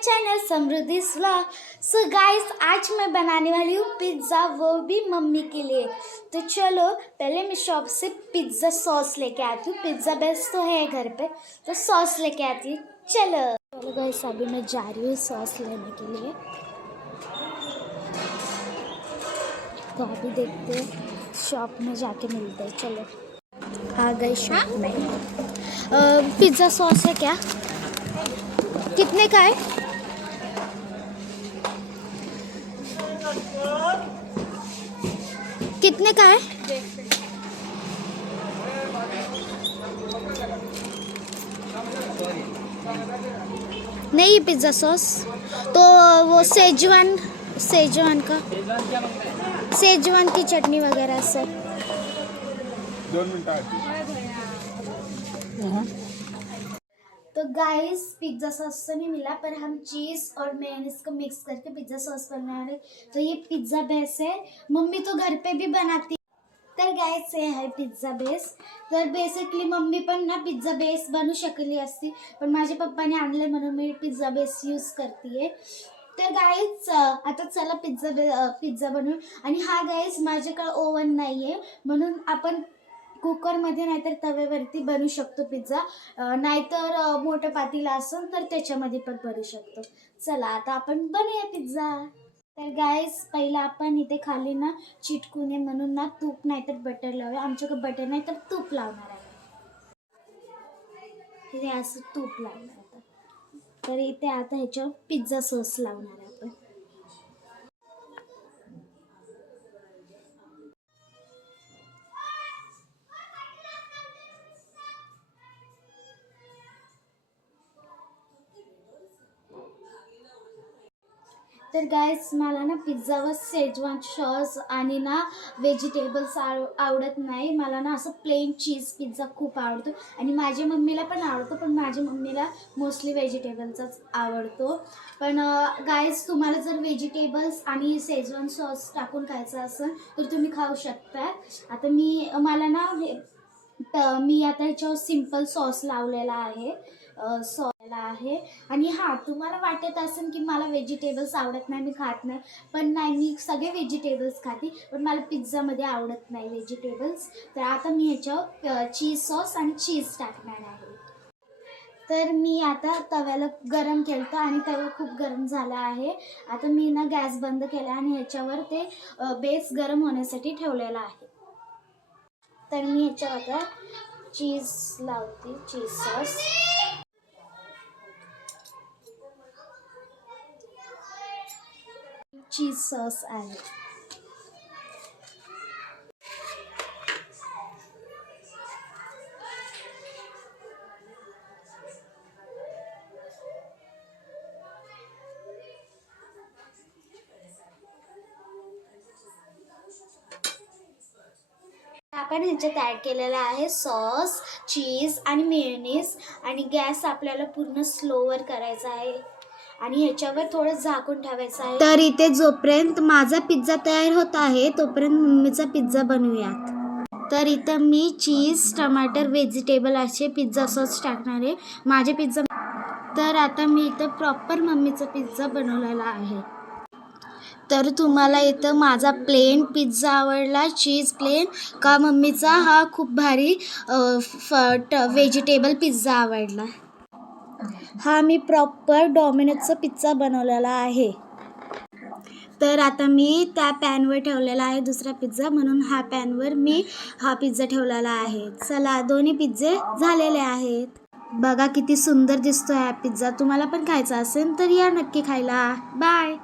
Channel समृद्धि so guys आज मैं बनाने वाली हूँ पिज़्ज़ा वो भी मम्मी के लिए। तो चलो, पहले मैं शॉप से पिज़्ज़ा सॉस लेके आती हूँ। पिज़्ज़ा बेस्ट तो है घर पे तो सॉस लेके आती हूँ। चलो। चलो गाइस अभी मैं जा रही हूँ सॉस लेने के लिए। तो अभी देखते शॉप में जाके मिलते हैं, चलो। आ गई शॉप में। पिज़्ज़ा सॉस है क्या? कितने का है? कितने का है? नहीं पिज़्ज़ा सॉस तो वो सेजवान सेजवान का। सेजवान की चटनी वगैरह से दोन मिनिटं आधी तो गाइस पिज़्ज़ा सॉस तो नहीं मिला पर हम चीज़ और मेयोनीज को मिक्स करके पिज़्ज़ा सॉस बना रहे तो ये पिज़्ज़ा बेस है। मम्मी तो घर पे भी बनाती तर गायस हे आहे पिझ्झा बेस तर बेसिकली मम्मी पण ना पिझ्झा बेस बनू शकली असती पण माझ्या पप्पाने आणले म्हणून मी पिझ्झा बेस यूज करते तर गाईच आता चला पिझ्झा बे पिझ्झा बनवू आणि हा गाईज माझ्याकडे ओव्हन नाही आहे म्हणून आपण कुकरमध्ये नाहीतर तव्यावरती बनवू शकतो पिझ्झा नाहीतर मोठं पातीला असून तर त्याच्यामध्ये पण बनवू शकतो. चला आता आपण बनवूया पिझ्झा तर गायस पहिला आपण इथे खाली ना चिटकू नये म्हणून ना तूप नाही तर बटर लावूया. आमच्याकडे बटर नाही तर तूप लावणार आहे. इथे असं तूप लावणार आता. तर इथे आता ह्याच्यावर पिझ्झा सॉस लावणार आहे आपण. तर गायस मला ना पिझ्झावर शेजवान सॉस आणि ना व्हेजिटेबल्स आव आवडत नाही. मला ना असं प्लेन चीज पिझ्झा खूप आवडतो. आणि माझ्या मम्मीला पण आवडतो पण माझ्या मम्मीला मोस्टली व्हेजिटेबलचाच आवडतो. पण गायस तुम्हाला जर व्हेजिटेबल्स आणि शेजवान सॉस टाकून खायचं असेल तर तुम्ही खाऊ शकता. आता मी मला ना हे मी आता ह्याच्यावर सिंपल सॉस लावलेला आहे. सॉस आहे. आणि हां तुम्हाला वाटत असेल की मला व्हेजिटेबल्स आवडत नाही मी खात नाही. पण नाही मी सगळे व्हेजिटेबल्स खाते. पण मला पिझ्झामध्ये आवडत नाही व्हेजिटेबल्स तर आता मी ह्याच्यावर चीज सॉस आणि चीज टाकणार आहे. तर मी आता तव्याला गरम केलं आणि तवा खूप गरम झाला आहे. आता मी ना गॅस बंद केला आणि ह्याच्यावर ते बेस गरम होण्यासाठी ठेवलेला आहे. तर मी ह्याच्यावर आता चीज लावते चीज सॉस चीज सॉस आहे आपण ह्याच्यात ॲड केलेला आहे सॉस चीज आणि मेयोनीज आणि गॅस आपल्याला पूर्ण स्लोवर करायचा आहे. आणि ह्याच्यावर थोडं झाकून ठेवायचं आहे. तर इथे जोपर्यंत माझा पिझ्झा तयार होत आहे तोपर्यंत मम्मीचा पिझ्झा बनवूयात. तर इथं मी चीज टमाटर व्हेजिटेबल असे पिझ्झा सॉस टाकणार आहे. माझे पिझ्झा तर आता मी इथं प्रॉपर मम्मीचा पिझ्झा बनवलेला आहे. तर तुम्हाला इथं माझा प्लेन पिझ्झा आवडला चीज प्लेन. का मम्मीचा? हा खूप भारी फ ट व्हेजिटेबल पिझ्झा आवडला. हा मी प्रॉपर डॉमिनोजचा पिझ्झा बनवलेला आहे. तर आता मी त्या पॅनवर ठेवलेला आहे दुसरा पिझ्झा म्हणून हा पॅनवर मी हा पिझ्झा ठेवलेला आहे. चला दोन्ही पिझ्झे झालेले आहेत. बघा किती सुंदर दिसतो हा पिझ्झा तुम्हाला पण खायचा असेल तर या नक्की खायला. बाय